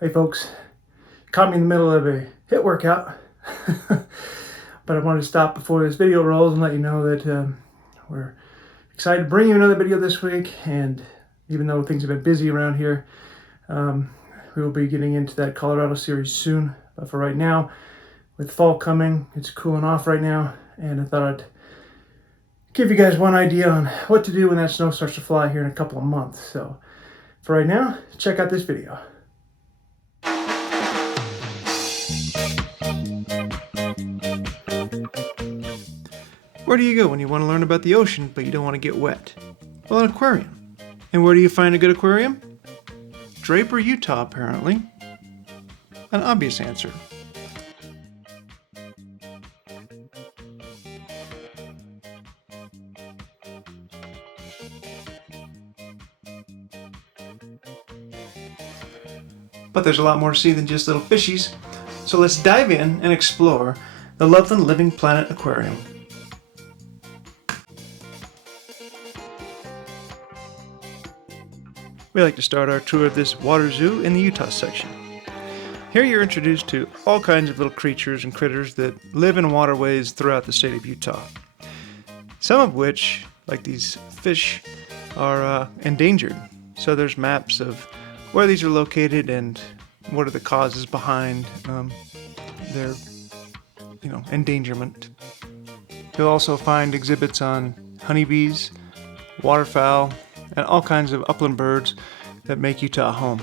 Hey folks, caught me in the middle of a HIIT workout, but I wanted to stop before this video rolls and let you know that we're excited to bring you another video this week. And even though things have been busy around here, we will be getting into that Colorado series soon. But for right now, with fall coming, it's cooling off right now, and I thought I'd give you guys one idea on what to do when that snow starts to fly here in a couple of months. So for right now, check out this video. Where do you go when you want to learn about the ocean, but you don't want to get wet? Well, an aquarium. And where do you find a good aquarium? Draper, Utah, apparently. An obvious answer. But there's a lot more to see than just little fishies. So let's dive in and explore the Loveland Living Planet Aquarium. We like to start our tour of this water zoo in the Utah section. Here you're introduced to all kinds of little creatures and critters that live in waterways throughout the state of Utah. Some of which, like these fish, are endangered. So there's maps of where these are located and what are the causes behind their endangerment. You'll also find exhibits on honeybees, waterfowl, and all kinds of upland birds that make Utah a home.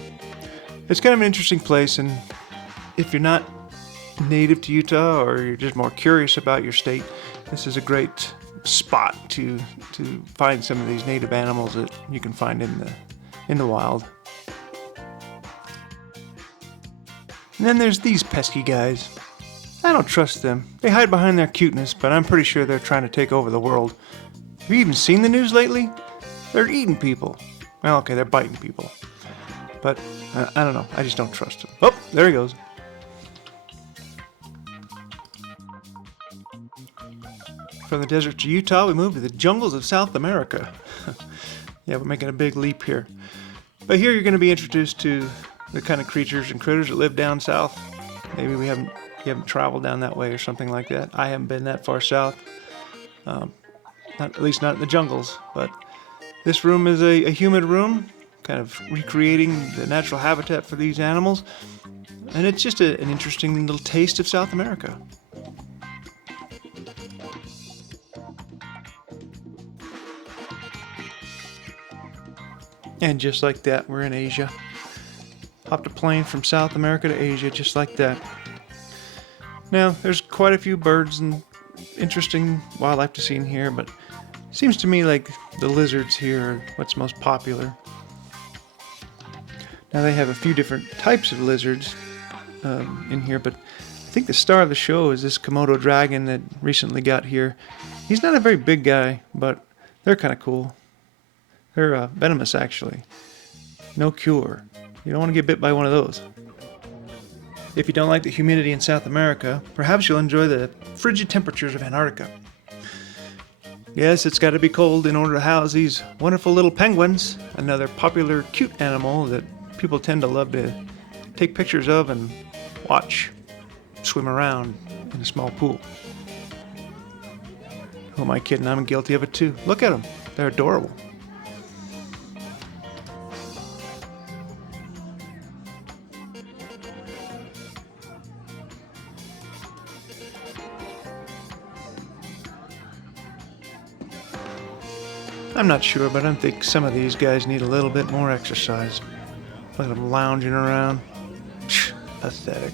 It's kind of an interesting place, and if you're not native to Utah or you're just more curious about your state, this is a great spot to find some of these native animals that you can find in the wild. And then there's these pesky guys. I don't trust them. They hide behind their cuteness, but I'm pretty sure they're trying to take over the world. Have you even seen the news lately? They're eating people. Well, okay, they're biting people. But, I don't know. I just don't trust them. Oh, there he goes. From the deserts of Utah, we move to the jungles of South America. Yeah, we're making a big leap here. But here you're going to be introduced to the kind of creatures and critters that live down south. Maybe you haven't traveled down that way or something like that. I haven't been that far south. At least not in the jungles, but this room is a humid room, kind of recreating the natural habitat for these animals, and it's just an interesting little taste of South America. And just like that, we're in Asia. Hopped a plane from South America to Asia, just like that. Now, there's quite a few birds and interesting wildlife to see in here, but it seems to me like the lizards here are what's most popular. Now, they have a few different types of lizards in here, but I think the star of the show is this Komodo dragon that recently got here. He's not a very big guy, but they're kind of cool. They're venomous, actually. No cure. You don't want to get bit by one of those. If you don't like the humidity in South America, perhaps you'll enjoy the frigid temperatures of Antarctica. Yes, it's got to be cold in order to house these wonderful little penguins, another popular cute animal that people tend to love to take pictures of and watch swim around in a small pool. Who am I kidding? I'm guilty of it too. Look at them. They're adorable. I'm not sure, but I think some of these guys need a little bit more exercise. Look at them lounging around. Pathetic.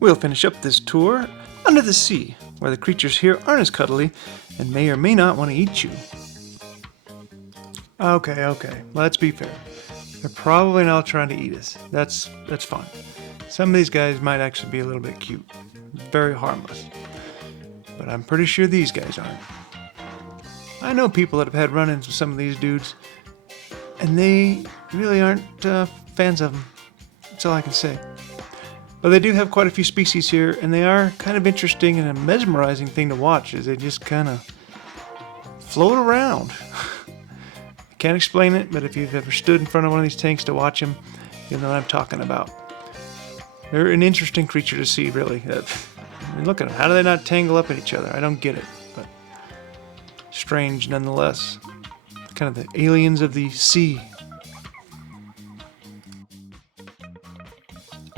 We'll finish up this tour under the sea, where the creatures here aren't as cuddly and may or may not want to eat you. Okay, let's be fair. They're probably not trying to eat us. That's fine. Some of these guys might actually be a little bit cute. Very harmless. But I'm pretty sure these guys aren't. I know people that have had run-ins with some of these dudes, and they really aren't fans of them. That's all I can say. But they do have quite a few species here, and they are kind of interesting and a mesmerizing thing to watch as they just kind of float around. I can't explain it, but if you've ever stood in front of one of these tanks to watch them, you'll know what I'm talking about. They're an interesting creature to see, really. I mean, look at them. How do they not tangle up in each other? I don't get it, but strange nonetheless. Kind of the aliens of the sea.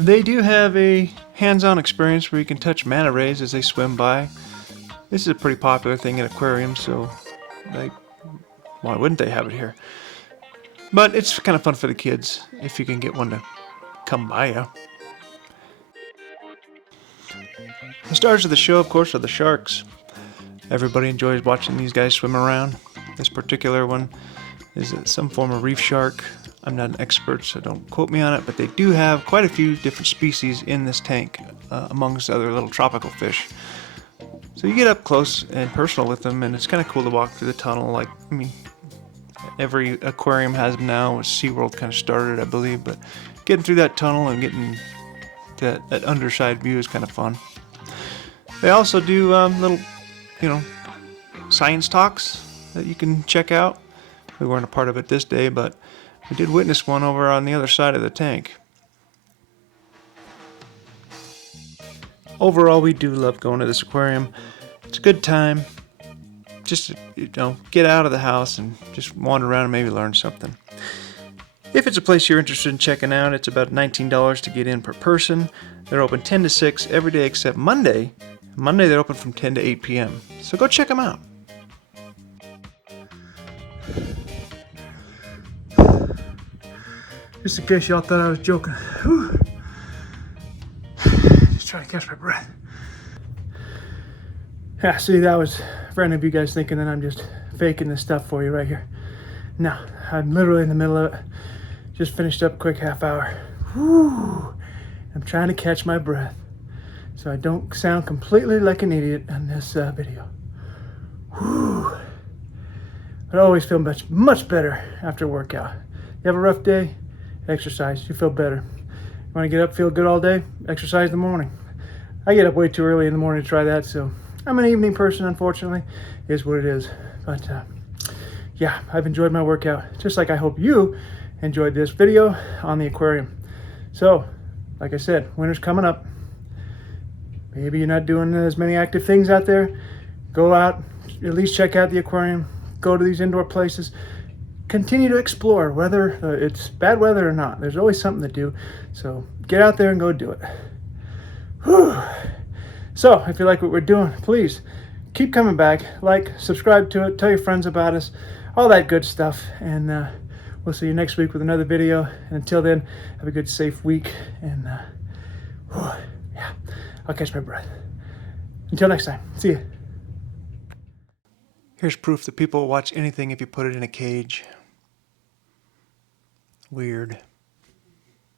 They do have a hands-on experience where you can touch manta rays as they swim by. This is a pretty popular thing in aquariums, so why wouldn't they have it here? But it's kind of fun for the kids if you can get one to come by you. The stars of the show, of course, are the sharks. Everybody enjoys watching these guys swim around. This particular one is some form of reef shark. I'm not an expert, so don't quote me on it, but they do have quite a few different species in this tank, amongst other little tropical fish. So you get up close and personal with them, and it's kind of cool to walk through the tunnel. Like, I mean, every aquarium has them now. SeaWorld kind of started, I believe, but getting through that tunnel and getting that underside view is kind of fun. They also do little, science talks that you can check out. We weren't a part of it this day, but we did witness one over on the other side of the tank. Overall, we do love going to this aquarium. It's a good time. Just to, get out of the house and just wander around and maybe learn something. If it's a place you're interested in checking out, it's about $19 to get in per person. They're open 10 to 6 every day except Monday. Monday they're open from 10 to 8 p.m. So go check them out. Just in case y'all thought I was joking. Whew. Just trying to catch my breath. Yeah, see, that was for any of you guys thinking that I'm just faking this stuff for you right here. No, I'm literally in the middle of it. Just finished up a quick half hour. Whew. I'm trying to catch my breath so I don't sound completely like an idiot in this video. Whew. I always feel much better after a workout. You have a rough day, exercise, you feel better. You want to get up, feel good all day, exercise in the morning. I get up way too early in the morning to try that, so I'm an evening person, unfortunately. It is what it is. But yeah, I've enjoyed my workout, just like I hope you enjoyed this video on the aquarium. So, like I said, winter's coming up. Maybe you're not doing as many active things out there. Go out, at least check out the aquarium. Go to these indoor places. Continue to explore, whether it's bad weather or not. There's always something to do. So get out there and go do it. Whew. So if you like what we're doing, please keep coming back. Like, subscribe to it, tell your friends about us, all that good stuff. And we'll see you next week with another video. And until then, have a good, safe week. And yeah, I'll catch my breath. Until next time, see ya. Here's proof that people will watch anything if you put it in a cage. Weird.